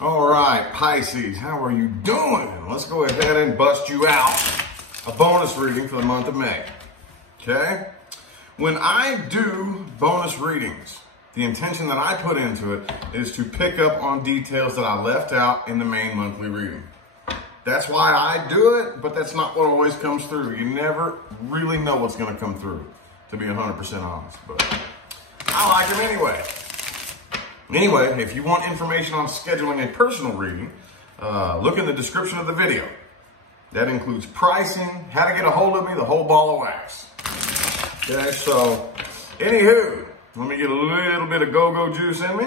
All right, Pisces, how are you doing? Let's go ahead and bust you out a bonus reading for the month of May. Okay? When I do bonus readings, the intention that I put into it is to pick up on details that I left out in the main monthly reading. That's why I do it, but that's not what always comes through. You never really know what's going to come through, to be 100% honest. But I like them anyway. Anyway, if you want information on scheduling a personal reading, look in the description of the video. That includes pricing, how to get a hold of me, the whole ball of wax. Okay, so, anywho, let me get a little bit of go-go juice in me.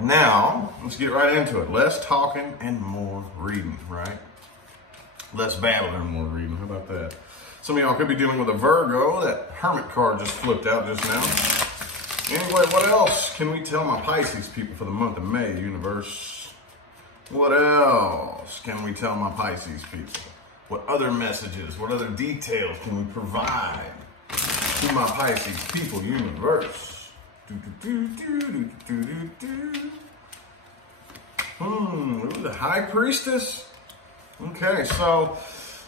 Now, let's get right into it. Less talking and more reading, right? Less babbling and more reading. How about that? Some of y'all could be dealing with a Virgo. That Hermit card just flipped out just now. Anyway, what else can we tell my Pisces people for the month of May, universe? What else can we tell my Pisces people? What other messages, what other details can we provide to my Pisces people, universe? The High Priestess. Okay, so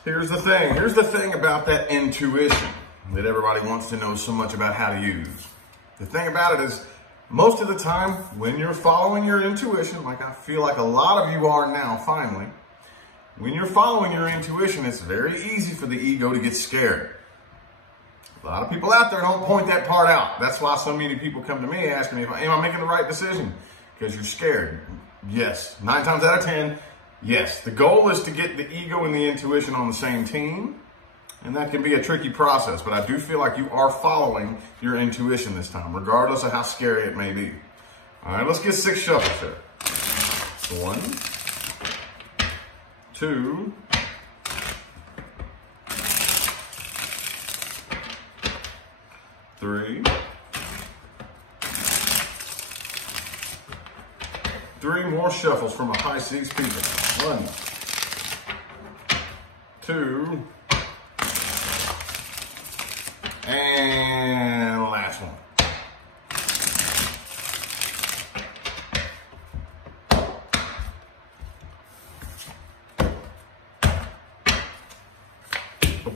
here's the thing. Here's the thing about that intuition that everybody wants to know so much about how to use. The thing about it is, most of the time, when you're following your intuition, like I feel like a lot of you are now, finally, when you're following your intuition, it's very easy for the ego to get scared. A lot of people out there don't point that part out. That's why so many people come to me asking me, am I making the right decision? Because you're scared. Yes. 9 times out of 10, yes. The goal is to get the ego and the intuition on the same team. And that can be a tricky process, but I do feel like you are following your intuition this time, regardless of how scary it may be. All right, let's get 6 shuffles here. 1, 2, 3. 3 more shuffles for my Pisces people. 1, 2, and last one.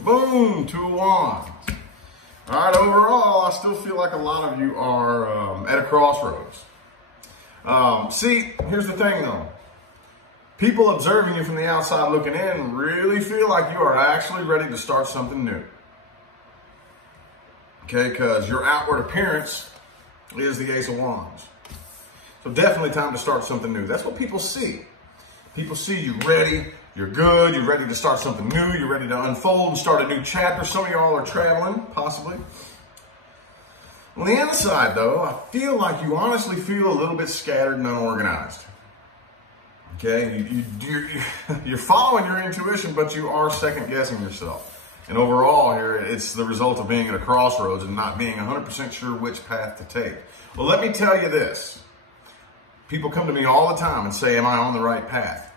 Boom, 2 of Wands. All right, overall, I still feel like a lot of you are at a crossroads. See, here's the thing though. People observing you from the outside looking in really feel like you are actually ready to start something new. Okay, because your outward appearance is the Ace of Wands. So definitely time to start something new. That's what people see. People see you ready, you're good, you're ready to start something new, you're ready to unfold and start a new chapter. Some of y'all are traveling, possibly. On the inside, though, I feel like you honestly feel a little bit scattered and unorganized. Okay, you're following your intuition, but you are second-guessing yourself. And overall here, it's the result of being at a crossroads and not being 100% sure which path to take. Well, let me tell you this. People come to me all the time and say, am I on the right path?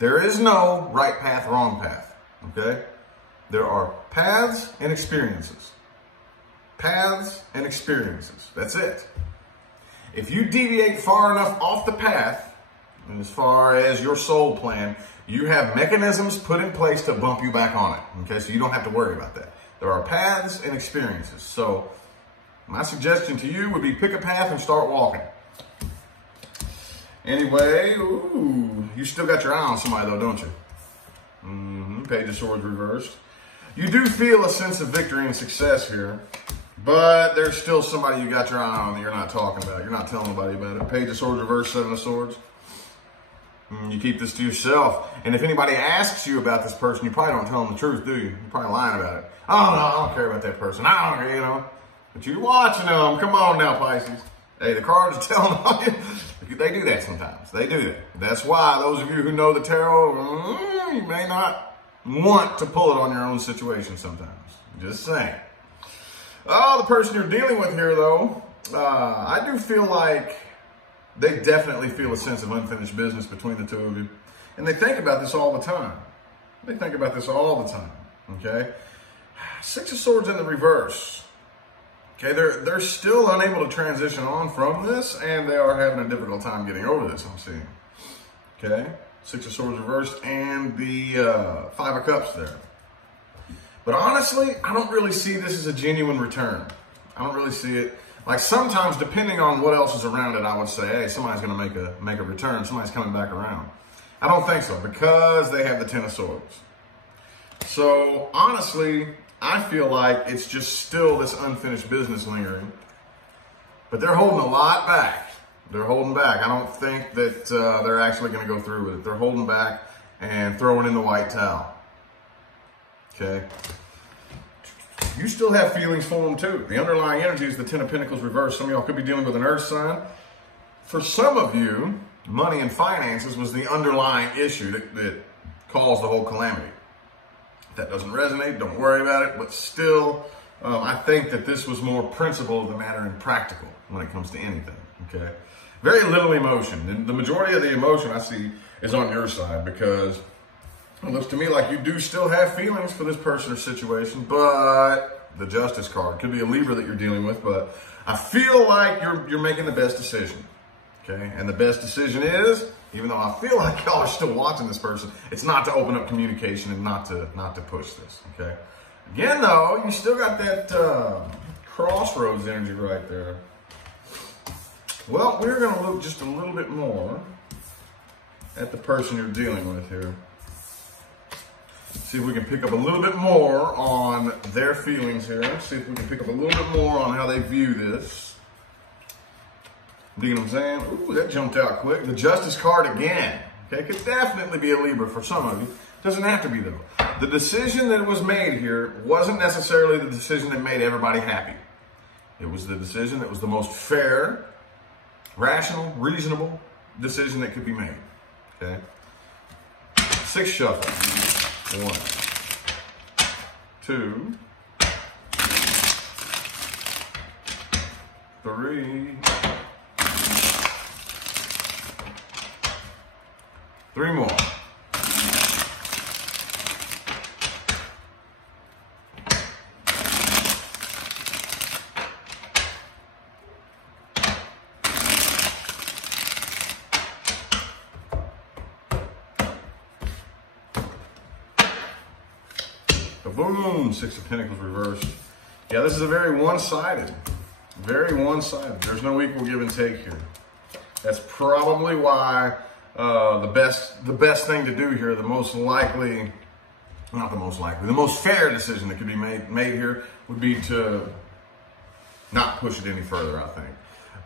There is no right path, wrong path, okay? There are paths and experiences. Paths and experiences. That's it. If you deviate far enough off the path, and as far as your soul plan, you have mechanisms put in place to bump you back on it. Okay, so you don't have to worry about that. There are paths and experiences. So my suggestion to you would be pick a path and start walking. Anyway, you still got your eye on somebody though, don't you? Page of Swords reversed. You do feel a sense of victory and success here, but there's still somebody you got your eye on that you're not talking about. You're not telling nobody about it. Page of Swords reversed, 7 of Swords. You keep this to yourself. And if anybody asks you about this person, you probably don't tell them the truth, do you? You're probably lying about it. Oh, no, I don't care about that person. I don't, But you're watching them. Come on now, Pisces. Hey, the cards are telling on you. They do that sometimes. They do that. That's why those of you who know the tarot, you may not want to pull it on your own situation sometimes. Just saying. Oh, the person you're dealing with here, though, I do feel like they definitely feel a sense of unfinished business between the two of you. And they think about this all the time. They think about this all the time, okay? 6 of Swords in the reverse. Okay, they're still unable to transition on from this, and they are having a difficult time getting over this, I'm seeing. Okay, Six of Swords reversed and the Five of Cups there. But honestly, I don't really see this as a genuine return. I don't really see it. Like sometimes, depending on what else is around it, I would say, hey, somebody's going to make a return. Somebody's coming back around. I don't think so because they have the Ten of Swords. So honestly, I feel like it's just still this unfinished business lingering. But they're holding a lot back. They're holding back. I don't think that they're actually going to go through with it. They're holding back and throwing in the white towel. Okay. You still have feelings for them too. The underlying energy is the Ten of Pentacles reversed. Some of y'all could be dealing with an earth sign. For some of you, money and finances was the underlying issue that caused the whole calamity. If that doesn't resonate, don't worry about it. But still, I think that this was more principle of the matter and practical when it comes to anything. Okay. Very little emotion. And the majority of the emotion I see is on your side because it looks to me like you do still have feelings for this person or situation, but the Justice card could be a Libra that you're dealing with, but I feel like you're making the best decision. Okay. And the best decision is, even though I feel like y'all are still watching this person, it's not to open up communication and not to push this. Okay. Again, though, you still got that crossroads energy right there. Well, we're going to look just a little bit more at the person you're dealing with here. See if we can pick up a little bit more on their feelings here. See if we can pick up a little bit more on how they view this. You know what I'm saying? Ooh, that jumped out quick. The Justice card again. Okay, could definitely be a Libra for some of you. Doesn't have to be though. The decision that was made here wasn't necessarily the decision that made everybody happy. It was the decision that was the most fair, rational, reasonable decision that could be made. Okay. 6 shuffle. 1, 2, 3. 3 more. Boom, 6 of Pentacles reversed. Yeah, this is a very one-sided. Very one-sided. There's no equal give and take here. That's probably why the best thing to do here, the most fair decision that could be made here would be to not push it any further, I think.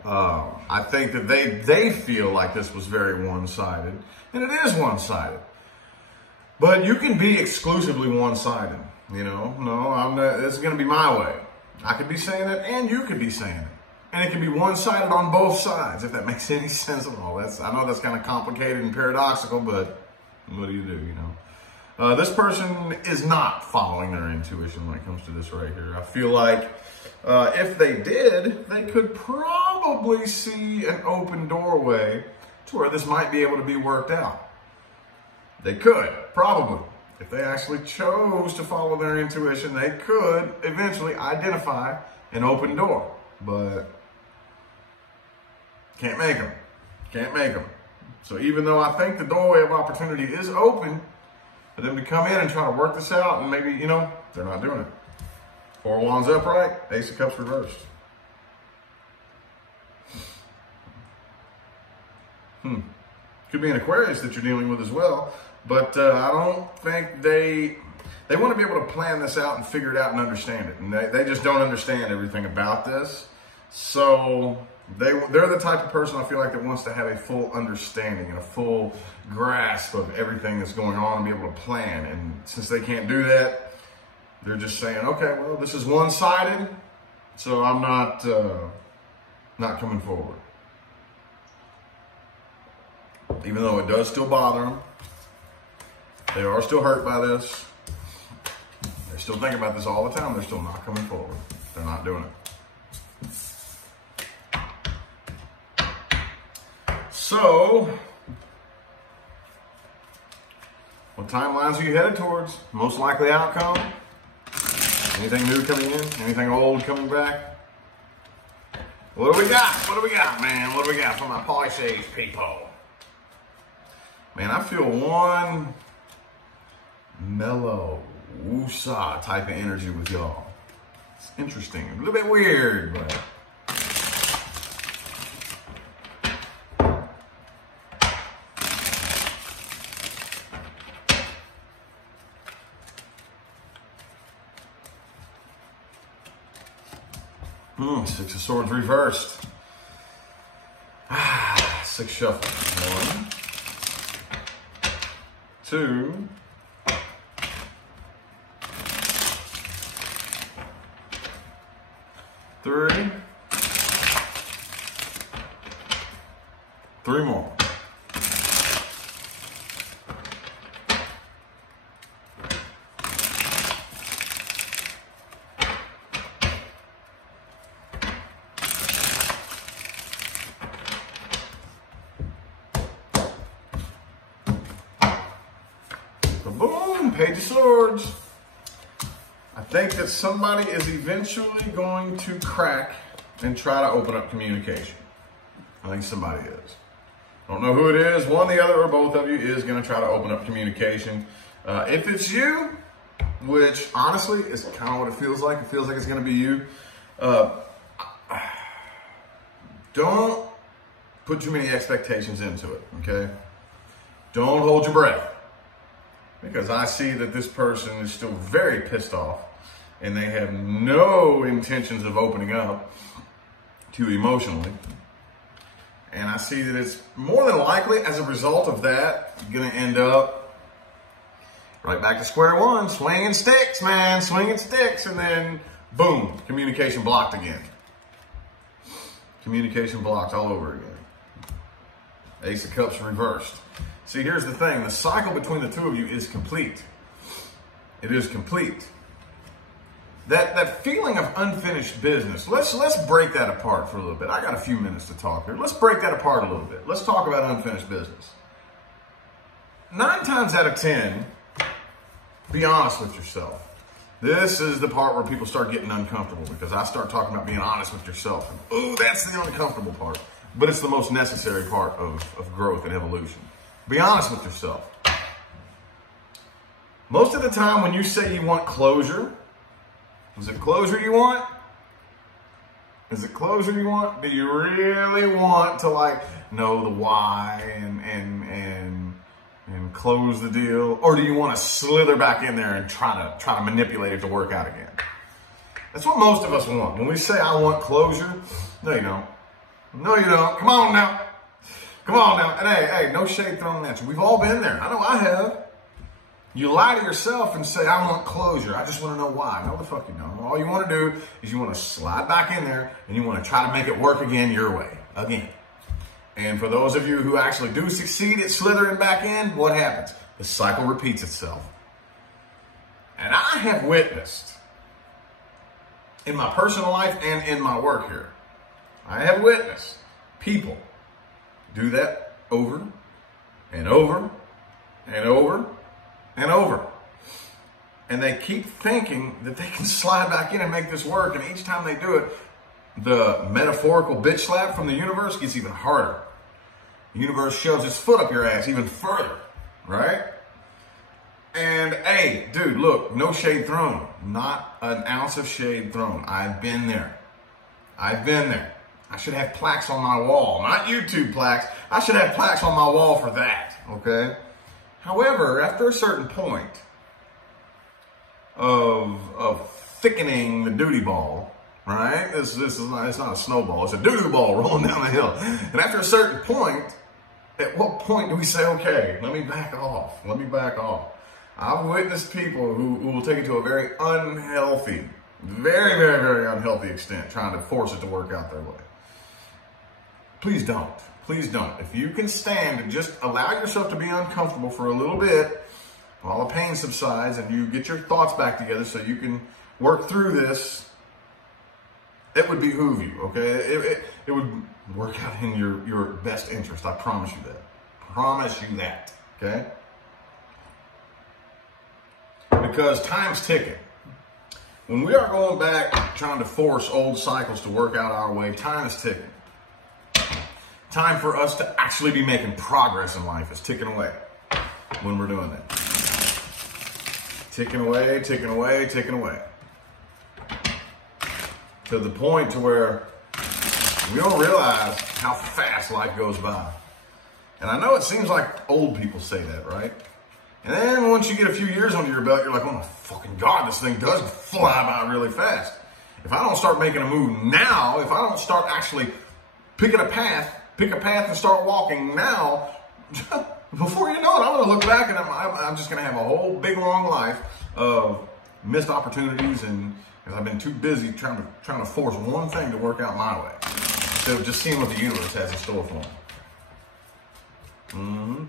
I think that they feel like this was very one-sided, and it is one-sided. But you can be exclusively one-sided. You know, no, I'm not, this is going to be my way. I could be saying it and you could be saying it. And it can be one-sided on both sides, if that makes any sense at all. I know that's kind of complicated and paradoxical, but what do, you know? This person is not following their intuition when it comes to this right here. I feel like if they did, they could probably see an open doorway to where this might be able to be worked out. They could, probably. If they actually chose to follow their intuition, they could eventually identify an open door. But can't make them. Can't make them. So even though I think the doorway of opportunity is open for them to come in and try to work this out, and maybe, you know, they're not doing it. 4 of Wands upright, Ace of Cups reversed. Could be an Aquarius that you're dealing with as well. But I don't think they want to be able to plan this out and figure it out and understand it. And they just don't understand everything about this. So they're the type of person I feel like that wants to have a full understanding and a full grasp of everything that's going on and be able to plan. And since they can't do that, they're just saying, okay, well, this is one-sided, so I'm not coming forward. Even though it does still bother them. They are still hurt by this. They're still thinking about this all the time. They're still not coming forward. They're not doing it. So, what timelines are you headed towards? Most likely outcome? Anything new coming in? Anything old coming back? What do we got? What do we got, man? What do we got for my Pisces people? Man, I feel one mellow, woosah type of energy with y'all. It's interesting, a little bit weird, but. Six of Swords reversed. Six shuffle. 1, 2, 3. 3 more. Boom, Page of Swords. I think that somebody is eventually going to crack and try to open up communication. I think somebody is. I don't know who it is. One, the other, or both of you is going to try to open up communication. If it's you, which honestly is kind of what it feels like it's going to be you. Don't put too many expectations into it, okay? Don't hold your breath. Because I see that this person is still very pissed off and they have no intentions of opening up to you emotionally. And I see that it's more than likely, as a result of that, you're going to end up right back to square one, swinging sticks, man, swinging sticks, and then boom, communication blocked again. Communication blocked all over again. Ace of Cups reversed. See, here's the thing. The cycle between the two of you is complete. It is complete. That feeling of unfinished business, let's break that apart for a little bit. I got a few minutes to talk here. Let's break that apart a little bit. Let's talk about unfinished business. 9 times out of 10, be honest with yourself. This is the part where people start getting uncomfortable because I start talking about being honest with yourself. And, ooh, that's the uncomfortable part. But it's the most necessary part of growth and evolution. Be honest with yourself. Most of the time when you say you want closure, is it closure you want? Is it closure you want? Do you really want to know the why and close the deal? Or do you want to slither back in there and try to manipulate it to work out again? That's what most of us want. When we say I want closure, no you don't. No you don't. Come on now. Come on now. And hey, no shade thrown at you. We've all been there. I know I have. You lie to yourself and say, I want closure. I just want to know why. No, the fuck you don't. All you want to do is you want to slide back in there and you want to try to make it work again your way. Again. And for those of you who actually do succeed at slithering back in, what happens? The cycle repeats itself. And I have witnessed in my personal life and in my work here, I have witnessed people do that over and over and over and over. And they keep thinking that they can slide back in and make this work. And each time they do it, the metaphorical bitch slap from the universe gets even harder. The universe shoves its foot up your ass even further, right? And hey, dude, look, no shade thrown. Not an ounce of shade thrown. I've been there. I've been there. I should have plaques on my wall, not YouTube plaques. I should have plaques on my wall for that, okay? However, after a certain point of thickening the duty ball, right? This is not, it's not a snowball, it's a doo-doo ball rolling down the hill. And after a certain point, at what point do we say, okay, let me back off, let me back off? I've witnessed people who will take it to a very unhealthy, very, very, very unhealthy extent, trying to force it to work out their way. Please don't. Please don't. If you can stand and just allow yourself to be uncomfortable for a little bit while the pain subsides and you get your thoughts back together so you can work through this, it would behoove you, okay? It would work out in your best interest. I promise you that. Promise you that, okay? Because time's ticking. When we are going back, trying to force old cycles to work out our way, time is ticking. Time for us to actually be making progress in life is ticking away when we're doing that. Ticking away, ticking away, ticking away. To the point to where we don't realize how fast life goes by. And I know it seems like old people say that, right? And then once you get a few years under your belt, you're like, oh my fucking God, this thing does fly by really fast. If I don't start making a move now, if I don't start actually pick a path and start walking now, before you know it, I'm going to look back and I'm just going to have a whole big long life of missed opportunities, and because I've been too busy trying to force one thing to work out my way instead of just seeing what the universe has in store for me.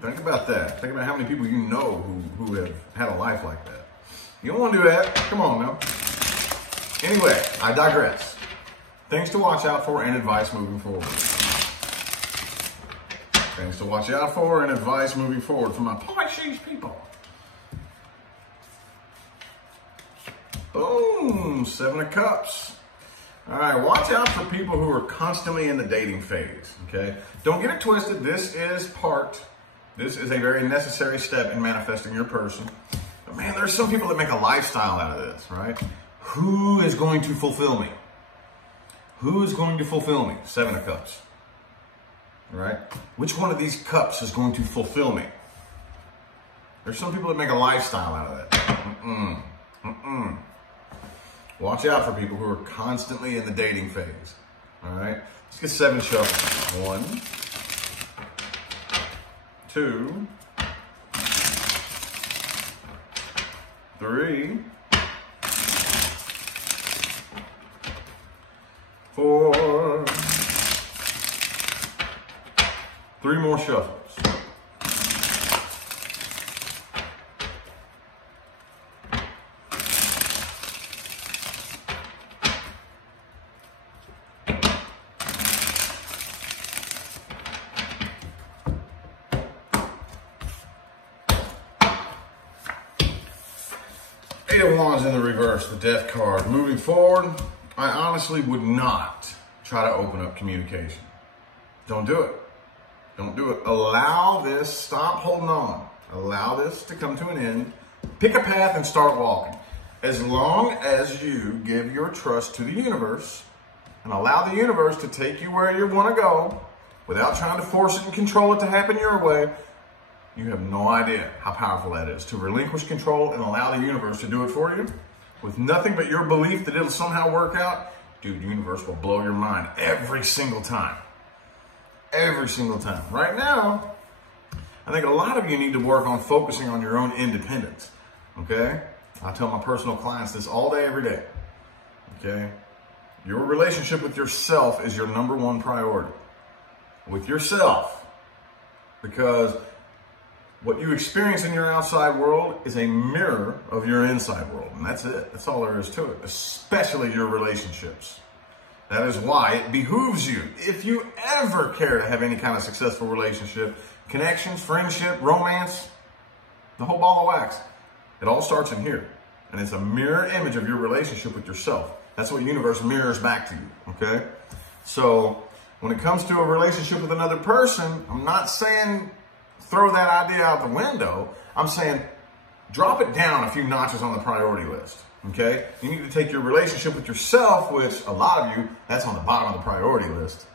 Think about that. Think about how many people you know who have had a life like that. You don't want to do that. Come on now. Anyway, I digress. Things to watch out for and advice moving forward. Things to watch out for and advice moving forward for my Pisces people. Boom, 7 of Cups. All right, watch out for people who are constantly in the dating phase, okay? Don't get it twisted. This is a very necessary step in manifesting your person. But man, there's some people that make a lifestyle out of this, right? Who is going to fulfill me? Who is going to fulfill me? 7 of Cups, right? Which one of these cups is going to fulfill me? There's some people that make a lifestyle out of that. Watch out for people who are constantly in the dating phase. All right, let's get 7 shuffles. 1, 2, 3, 4. 3 more shuffles. Eight of Wands in the reverse, the Death card. Moving forward, I honestly would not try to open up communication. Don't do it. Don't do it. Allow this, stop holding on. Allow this to come to an end. Pick a path and start walking. As long as you give your trust to the universe and allow the universe to take you where you want to go without trying to force it and control it to happen your way, you have no idea how powerful that is. To relinquish control and allow the universe to do it for you with nothing but your belief that it'll somehow work out, dude, the universe will blow your mind every single time. Every single time. Right now, I think a lot of you need to work on focusing on your own independence, okay? I tell my personal clients this all day, every day, okay? Your relationship with yourself is your #1 priority. With yourself. Because what you experience in your outside world is a mirror of your inside world, and that's it. That's all there is to it, especially your relationships. That is why it behooves you, if you ever care to have any kind of successful relationship, connections, friendship, romance, the whole ball of wax, it all starts in here. And it's a mirror image of your relationship with yourself. That's what the universe mirrors back to you, okay? So when it comes to a relationship with another person, I'm not saying throw that idea out the window. I'm saying drop it down a few notches on the priority list. Okay? You need to take your relationship with yourself, which a lot of you, that's on the bottom of the priority list.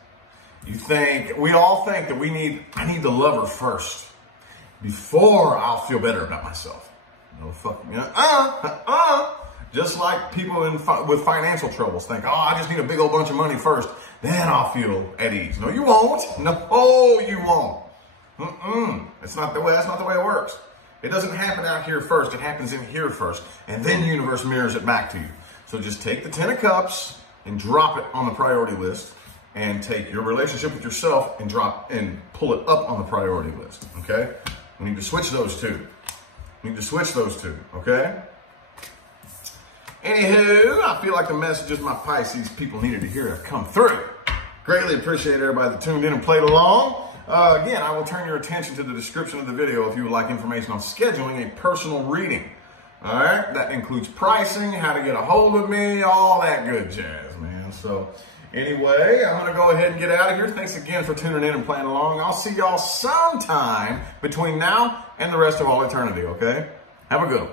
We all think that I need the lover first before I'll feel better about myself. No fucking, just like people with financial troubles think, oh, I just need a big old bunch of money first, then I'll feel at ease. No, you won't. No, you won't. That's not the way it works. It doesn't happen out here first. It happens in here first. And then the universe mirrors it back to you. So just take the 10 of Cups and drop it on the priority list, and take your relationship with yourself and pull it up on the priority list. Okay? We need to switch those two. Okay? Anywho, I feel like the messages my Pisces people needed to hear have come through. Greatly appreciate everybody that tuned in and played along. Again, I will turn your attention to the description of the video if you would like information on scheduling a personal reading. All right, that includes pricing, how to get a hold of me, all that good jazz, man. So anyway, I'm going to go ahead and get out of here. Thanks again for tuning in and playing along. I'll see y'all sometime between now and the rest of all eternity, okay? Have a good one.